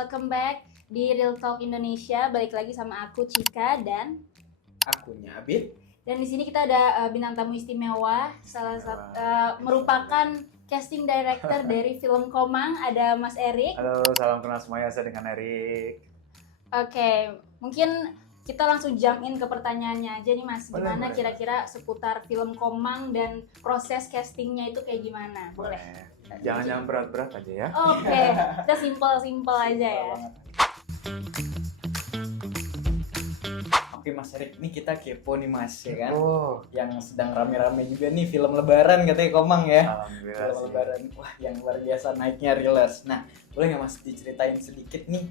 welcome back di Real Talk Indonesia. Balik lagi sama aku Cika dan Akunya Abid. di sini kita ada bintang tamu istimewa, salah satu merupakan casting director dari film Komang, ada Mas Erik. Halo, salam kenal semuanya, saya dengan Erik. Oke, mungkin kita langsung jump in ke pertanyaannya aja nih Mas. Gimana kira-kira seputar film Komang dan proses castingnya itu kayak gimana? Boleh? Jangan yang berat-berat aja ya. Oke, kita simple aja ya. Oke Mas Erik, ini kita kepo nih Mas, ya kan? Oh, Yang sedang rame-rame juga nih film Lebaran katanya Komang ya. alhamdulillah Film sih. Lebaran, wah yang luar biasa naiknya Realers. Nah, boleh nggak Mas diceritain sedikit nih?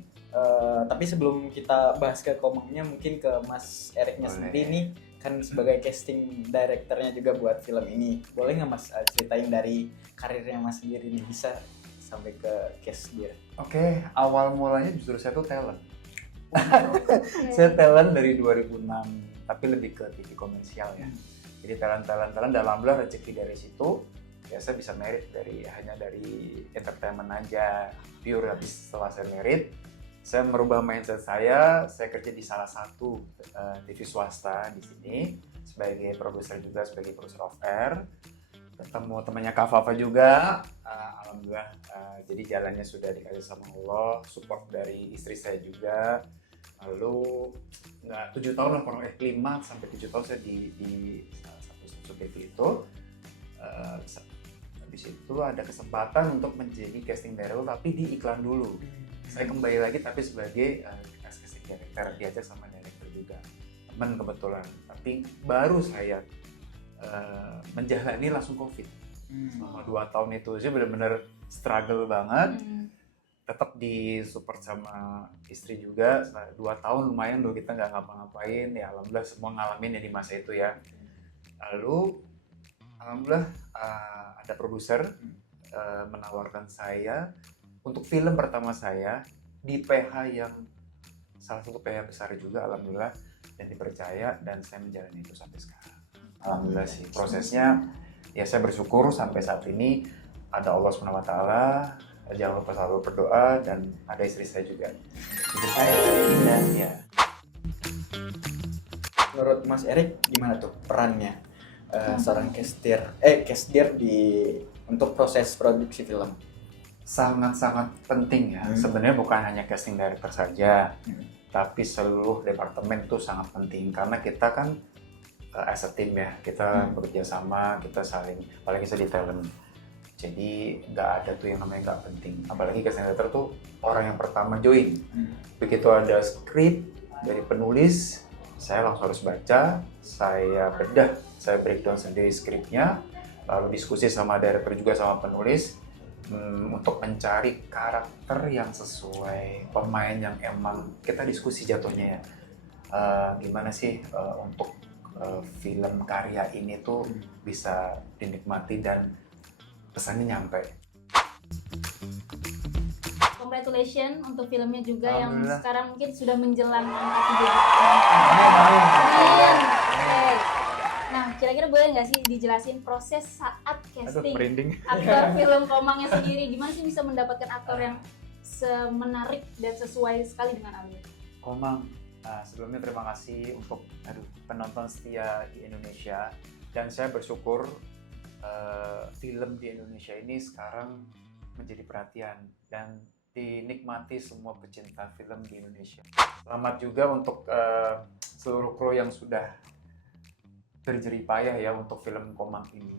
Tapi sebelum kita bahas ke Komangnya, mungkin ke Mas Eriknya Boleh. sendiri nih, kan sebagai casting directornya juga buat film ini. Boleh nggak Mas ceritain dari karirnya Mas sendiri nih, bisa sampai ke cast dia? Oke, awal mulanya justru saya tuh talent. Saya talent dari 2006, tapi lebih ke TV komersial ya. Jadi talent dan alhamdulillah rezeki dari situ. Ya saya bisa merit hanya dari entertainment aja, pure. Habis setelah saya merit, saya merubah mindset saya kerja di salah satu TV swasta di sini sebagai produser juga, sebagai producer of air. Ketemu temannya Kak Fafa juga, alhamdulillah. Jadi jalannya sudah dikasih sama Allah, support dari istri saya juga. Lalu 7 tahun lah, kurang 5 sampai 7 tahun saya di salah satu stasiun TV itu. Habis itu ada kesempatan untuk menjadi casting director tapi di iklan dulu. Saya kembali lagi tapi sebagai casting director, diajak sama director juga, teman kebetulan. Tapi baru saya menjalani langsung COVID. Selama 2 tahun itu saya benar-benar struggle banget. Tetap disupport sama istri juga. 2 tahun lumayan loh kita nggak ngapa-ngapain. Ya alhamdulillah semua ngalamin ya di masa itu ya. Lalu alhamdulillah ada produser menawarkan saya untuk film pertama saya di PH yang salah satu PH besar juga, alhamdulillah, dan dipercaya, dan saya menjalani itu sampai sekarang. Alhamdulillah sih, prosesnya ya saya bersyukur sampai saat ini ada Allah SWT. Jangan lupa selalu berdoa, dan ada istri saya juga. Istri saya indah ya. Menurut Mas Erik gimana tuh perannya seorang castir untuk proses produksi film? Sangat-sangat penting ya. Sebenarnya bukan hanya casting director saja, tapi seluruh departemen itu sangat penting karena kita kan as a team ya, kita bekerja sama, kita saling, apalagi saya di talent. Jadi nggak ada tuh yang namanya nggak penting. Apalagi casting director tuh orang yang pertama join. Begitu ada skrip dari penulis, saya langsung harus baca, saya bedah, saya breakdown sendiri skripnya, lalu diskusi sama director juga sama penulis untuk mencari karakter yang sesuai, pemain yang emang kita diskusi jatuhnya ya. Gimana sih untuk film karya ini tuh bisa dinikmati dan pesannya nyampe. Congratulations untuk filmnya juga yang Alhamdulillah. sekarang mungkin sudah menjelang angka 7 Amin. Oke. Nah, kira-kira boleh nggak sih dijelasin proses saat casting Merinding. aktor film Komangnya sendiri? Gimana sih bisa mendapatkan aktor yang menarik dan sesuai sekali dengan Amir? Komang, sebelumnya terima kasih untuk penonton setia di Indonesia, dan saya bersyukur film di Indonesia ini sekarang menjadi perhatian dan dinikmati semua pecinta film di Indonesia. Selamat juga untuk seluruh kru yang sudah berjerih payah ya untuk film Komang ini.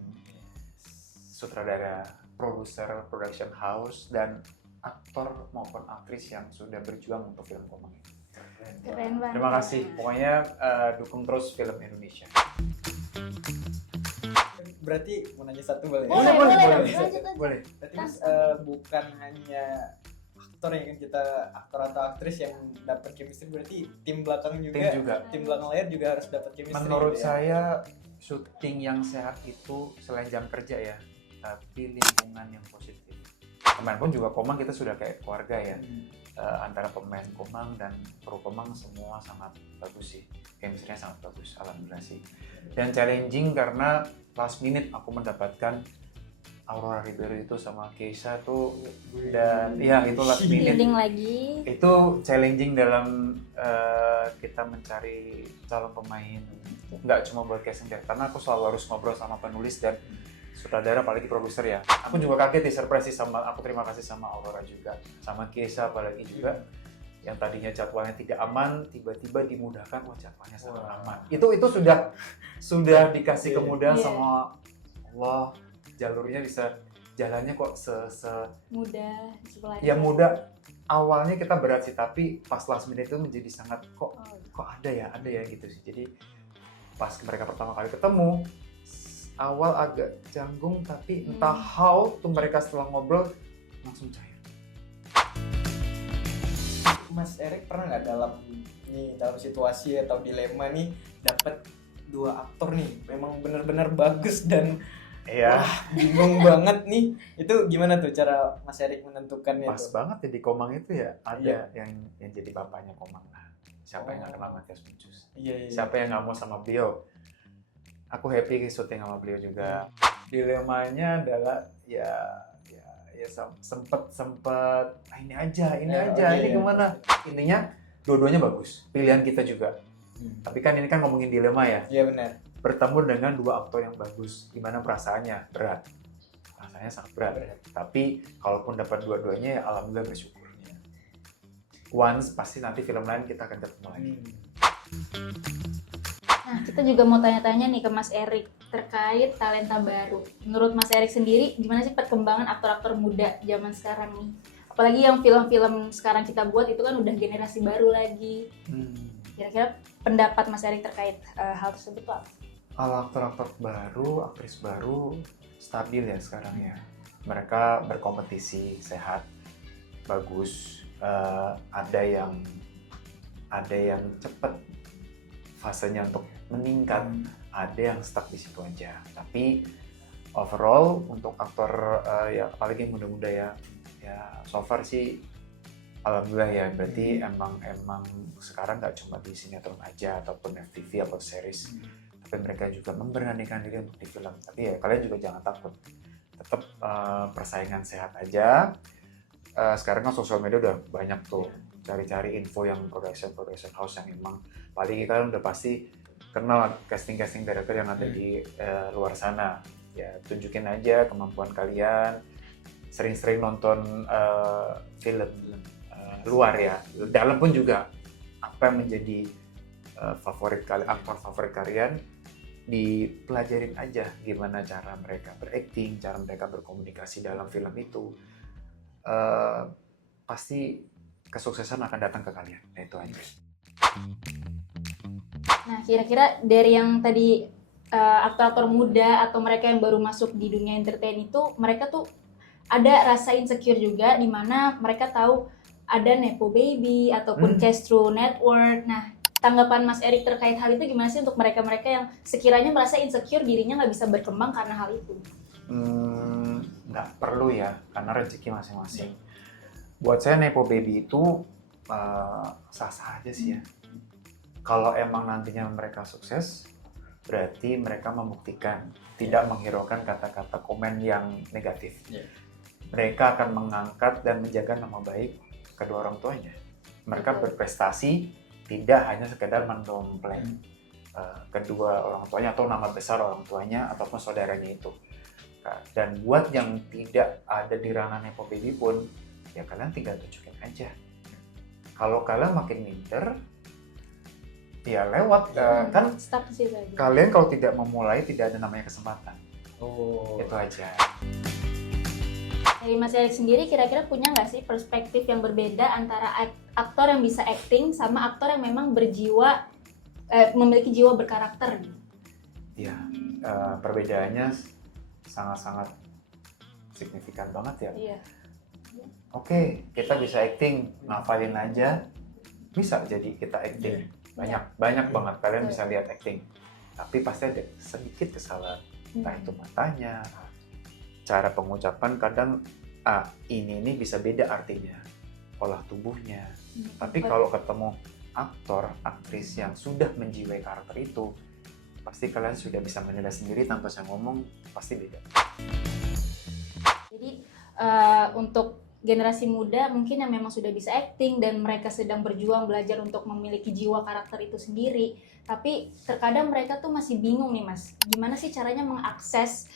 Sutradara, produser, production house, dan aktor maupun aktris yang sudah berjuang untuk film Komang ini. Keren banget. Terima kasih. Pokoknya dukung terus film Indonesia. Berarti mau nanya satu boleh? Boleh. Lanjut aja. Boleh. Berarti Mas bukan hanya aktor yang kita aktor atau aktris yang dapat chemistry, berarti tim belakang juga, tim belakang layar juga harus dapat chemistry. Menurut gitu ya? saya syuting yang sehat itu selain jam kerja ya, tapi lingkungan yang positif. Pemain pun juga Komang kita sudah kayak keluarga ya. Antara pemain Komang dan kru Komang semua sangat bagus sih, chemistry-nya sangat bagus, alhamdulillah sih. Dan challenging karena last minute aku mendapatkan Aurora Ribeiro itu sama Keisha tuh, dan ya itu last minute Healing lagi. itu challenging dalam kita mencari calon pemain, nggak cuma buat casting director, karena aku selalu harus ngobrol sama penulis dan sutradara, apalagi produser ya. Aku juga kaget di surprise sih sama, aku terima kasih sama Aurora juga, sama Keisha apalagi juga, yang tadinya jadwalnya tidak aman tiba-tiba dimudahkan, wah jadwalnya sangat aman. Itu sudah dikasih kemudahan sama Allah, jalurnya bisa jalannya kok Mudah sebelah. ya mudah. Awalnya kita berat sih, tapi pas last minute itu menjadi sangat kok ada ya gitu sih. Jadi pas mereka pertama kali ketemu, awal agak canggung, tapi entah how tuh mereka setelah ngobrol langsung cair. Mas Erik pernah nggak dalam situasi atau dilema nih dapat 2 aktor nih memang benar-benar bagus dan bingung banget nih, itu gimana tuh cara Mas Erik menentukannya? Pas banget ya di Komang itu ya ada yang jadi bapaknya Komang lah. Siapa yang nggak kenal Matias Muncus? Siapa yang nggak mau sama beliau? Aku happy syuting sama beliau juga. Dilemanya adalah ya sempet ini aja ini gimana? Intinya dua-duanya bagus, pilihan kita juga. Tapi kan ini kan ngomongin dilema ya. Iya benar. Bertemu dengan 2 aktor yang bagus, gimana perasaannya? Berat. Rasanya sangat berat. Tapi kalaupun dapat dua-duanya ya alhamdulillah bersyukurnya. Once pasti nanti film lain kita akan ketemu lagi. Nah, kita juga mau tanya-tanya nih ke Mas Erik terkait talenta baru. Menurut Mas Erik sendiri, gimana sih perkembangan aktor-aktor muda zaman sekarang nih? Apalagi yang film-film sekarang kita buat itu kan udah generasi baru lagi. Kira-kira pendapat Mas Erik terkait hal tersebut tuh apa? Kalau aktor-aktor baru, aktris baru stabil ya sekarang ya. Mereka berkompetisi, sehat, bagus. Ada yang cepat fasenya untuk meningkat, ada yang stuck di situ aja. Tapi overall untuk aktor ya apalagi muda-muda ya so far sih alhamdulillah ya. Berarti emang sekarang nggak cuma di sinetron aja ataupun FTV atau series, tapi mereka juga memberanikan diri untuk di film. Tapi ya kalian juga jangan takut, tetap persaingan sehat aja. Sekarang kan sosial media udah banyak tuh, cari-cari info yang production house yang emang paling kalian udah pasti kenal casting director yang ada di luar sana. Ya tunjukin aja kemampuan kalian, sering-sering nonton film luar ya, dalam pun juga apa yang menjadi aktor favorit kalian, dipelajarin aja gimana cara mereka berakting, cara mereka berkomunikasi dalam film itu. Pasti kesuksesan akan datang ke kalian. Nah, itu aja. Nah, kira-kira dari yang tadi aktor-aktor muda atau mereka yang baru masuk di dunia entertain itu, mereka tuh ada rasa insecure juga, di mana mereka tahu ada nepo baby ataupun cash through network. Nah, tanggapan Mas Erik terkait hal itu gimana sih untuk mereka-mereka yang sekiranya merasa insecure dirinya nggak bisa berkembang karena hal itu? Nggak perlu ya, karena rezeki masing-masing. Buat saya nepo baby itu sah-sah aja sih ya. Kalau emang nantinya mereka sukses, berarti mereka membuktikan, tidak menghiraukan kata-kata komen yang negatif. Mereka akan mengangkat dan menjaga nama baik kedua orang tuanya. Mereka berprestasi, tidak hanya sekedar mendompleng kedua orang tuanya atau nama besar orang tuanya ataupun saudaranya itu. Dan buat yang tidak ada di ranah nepo baby pun, ya kalian tinggal tunjukin aja. Kalau kalian makin minder, ya lewat. Kan kalian kalau tidak memulai, tidak ada namanya kesempatan. Itu aja. Dari Mas Erik sendiri, kira-kira punya nggak sih perspektif yang berbeda antara aktor yang bisa acting sama aktor yang memang berjiwa, memiliki jiwa berkarakter? Ya, perbedaannya sangat-sangat signifikan banget ya. Iya. Oke, kita bisa acting, ngafalin aja, bisa jadi kita acting. Banyak banget kalian bisa lihat acting. Tapi pasti ada sedikit kesalahan. Entah itu matanya, cara pengucapan kadang ini bisa beda artinya, olah tubuhnya. Tapi kalau ketemu aktor, aktris yang sudah menjiwai karakter itu, pasti kalian sudah bisa menilai sendiri tanpa saya ngomong, pasti beda. Jadi untuk generasi muda mungkin yang memang sudah bisa acting dan mereka sedang berjuang belajar untuk memiliki jiwa karakter itu sendiri, tapi terkadang mereka tuh masih bingung nih Mas, gimana sih caranya mengakses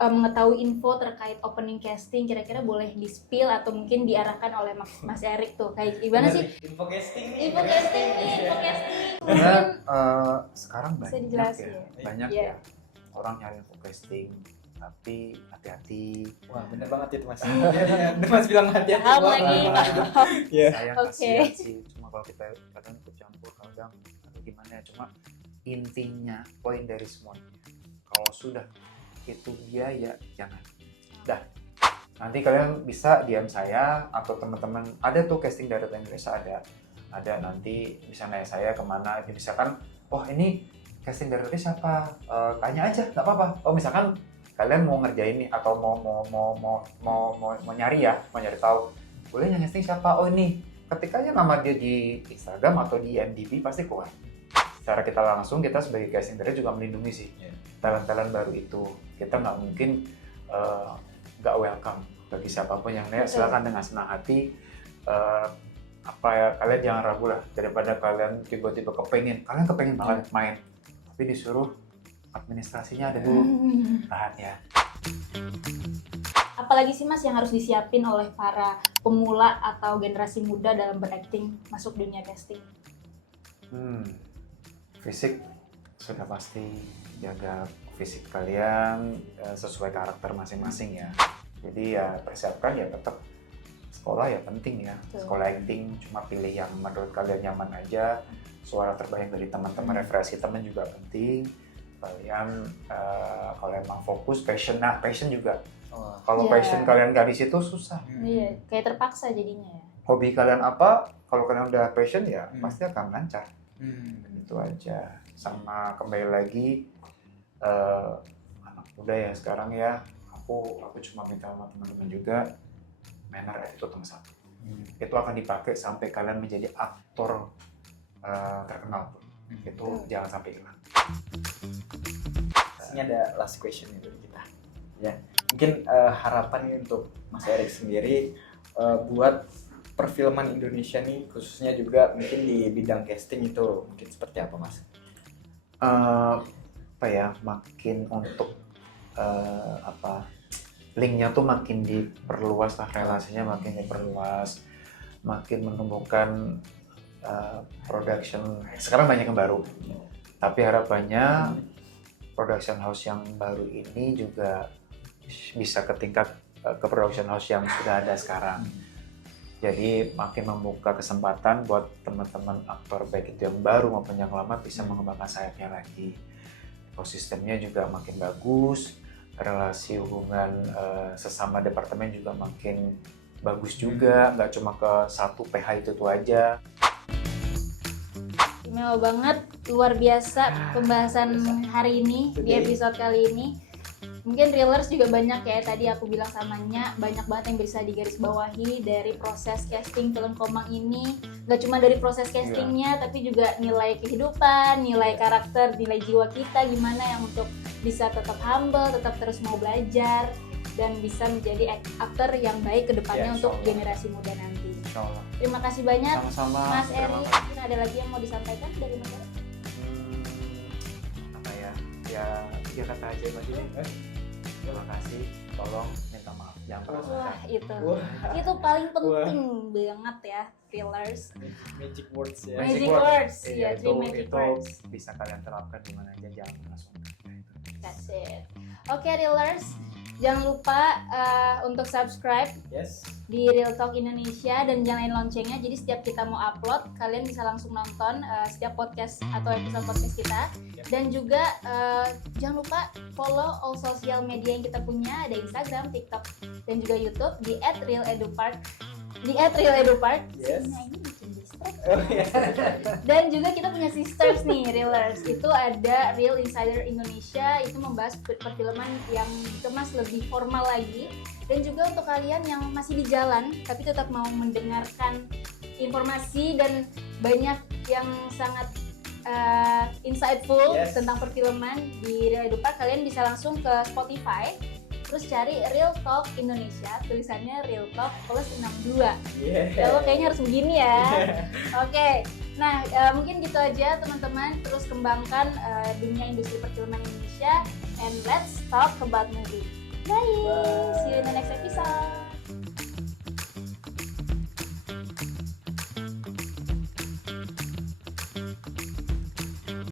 mengetahui info terkait opening casting, kira-kira boleh di-spill atau mungkin diarahkan oleh Mas Erik tuh kayak gimana sih? Info casting nih. Info casting. Karena sekarang Bisa banyak dijelasin ya, ya? banyak Iya. ya orang nyari info casting, tapi hati-hati. Wah, bener banget itu Mas. Iya, Mas bilang hati-hati. Paham Wah, lagi, bener banget itu. Iya. Saya Oke. kasihan sih, cuma kalau kita kadang ikut campur kadang atau gimana ya, cuma intinya poin dari semuanya, kalau sudah itu biaya jangan. Dah, nanti kalian bisa DM saya atau teman-teman, ada tuh casting dari Indonesia, ada nanti bisa nanya saya kemana, misalkan oh ini casting dari siapa, tanya aja nggak apa-apa. Oh misalkan kalian mau ngerjain nih atau mau nyari ya, mau nyari tahu, boleh yang casting siapa, oh ini, ketika aja nama dia di Instagram atau di IMDb pasti keluar. Secara kita langsung, kita sebagai casting director juga melindungi sih talent-talent baru itu. Kita nggak mungkin nggak welcome bagi siapapun yang nanya. Silakan dengan senang hati. Apa ya, kalian jangan ragu lah, daripada kalian tiba-tiba kalian kepengen banget main tapi disuruh administrasinya ada dulu, tahan ya. Apalagi sih Mas yang harus disiapin oleh para pemula atau generasi muda dalam berakting masuk dunia casting? Fisik sudah pasti, jaga fisik kalian sesuai karakter masing-masing ya. Jadi ya persiapkan ya, tetap sekolah ya penting ya. Sekolah acting cuma pilih yang menurut kalian nyaman aja. Suara terbayang dari teman-teman, referensi teman juga penting. Kalian kalau emang fokus passion juga. Kalau passion kalian gak di situ susah. Iya, kayak terpaksa jadinya ya. Hobi kalian apa? Kalau kalian udah passion ya pasti akan lancar. Itu aja. Sama kembali lagi anak muda ya sekarang ya, aku cuma minta sama teman-teman juga, manner itu nomor satu. Itu akan dipakai sampai kalian menjadi aktor terkenal. Itu jangan sampai hilang. Ini ada last question nih dari kita. Ya, mungkin harapan nih untuk Mas Erik sendiri buat perfilman Indonesia nih, khususnya juga mungkin di bidang casting itu mungkin seperti apa Mas? Apa ya, makin untuk linknya tuh makin diperluas lah, relasinya makin diperluas, makin menemukan production. Sekarang banyak yang baru, tapi harapannya production house yang baru ini juga bisa ke tingkat ke production house yang sudah ada sekarang. Jadi makin membuka kesempatan buat teman-teman aktor baik itu yang baru maupun yang lama bisa mengembangkan sayapnya lagi. Ekosistemnya juga makin bagus, relasi hubungan sesama departemen juga makin bagus juga, nggak cuma ke satu PH itu aja. Istimewa banget, luar biasa pembahasan hari ini di episode kali ini. Mungkin Reelers juga banyak ya, tadi aku bilang samanya banyak banget yang bisa digarisbawahi dari proses casting film Komang ini. Gak cuma dari proses castingnya, tapi juga nilai kehidupan, nilai karakter, nilai jiwa kita gimana yang untuk bisa tetap humble, tetap terus mau belajar, dan bisa menjadi aktor yang baik ke depannya untuk generasi muda nanti. Insyaallah. Terima kasih banyak Sama-sama. Mas Eri. Mungkin ada lagi yang mau disampaikan dari Mas Eri? Apa ya? Ya 3 kata aja lagi deh. Terima kasih. Tolong minta maaf. Jangan pernah Wah, sungkan. itu paling penting banget ya, Reelers. Magic words ya. Magic words, Iya, ya, 3 magic words. Bisa kalian terapkan di mana aja, jangan pernah sungkan. That's it. Oke, Reelers, jangan lupa untuk subscribe Yes. di Real Talk Indonesia dan nyalain loncengnya. Jadi setiap kita mau upload, kalian bisa langsung nonton setiap podcast atau episode podcast kita. Dan juga jangan lupa follow all sosial media yang kita punya, ada Instagram, TikTok, dan juga YouTube di @realedupark. Yes. Nah, ini bikin distract. Oh, iya. Dan juga kita punya sisters nih, Reelers. Itu ada Real Insider Indonesia, itu membahas perfilman yang dikemas lebih formal lagi. Dan juga untuk kalian yang masih di jalan tapi tetap mau mendengarkan informasi dan banyak yang sangat insightful tentang perfilman di Real Edupark, kalian bisa langsung ke Spotify terus cari Real Talk Indonesia, tulisannya Real Talk plus 62. Yeah. Ya lo kayaknya harus begini ya. Oke. Nah, mungkin gitu aja teman-teman. Terus kembangkan dunia industri perfilman Indonesia, and let's talk about movie. Bye. See you in the next episode.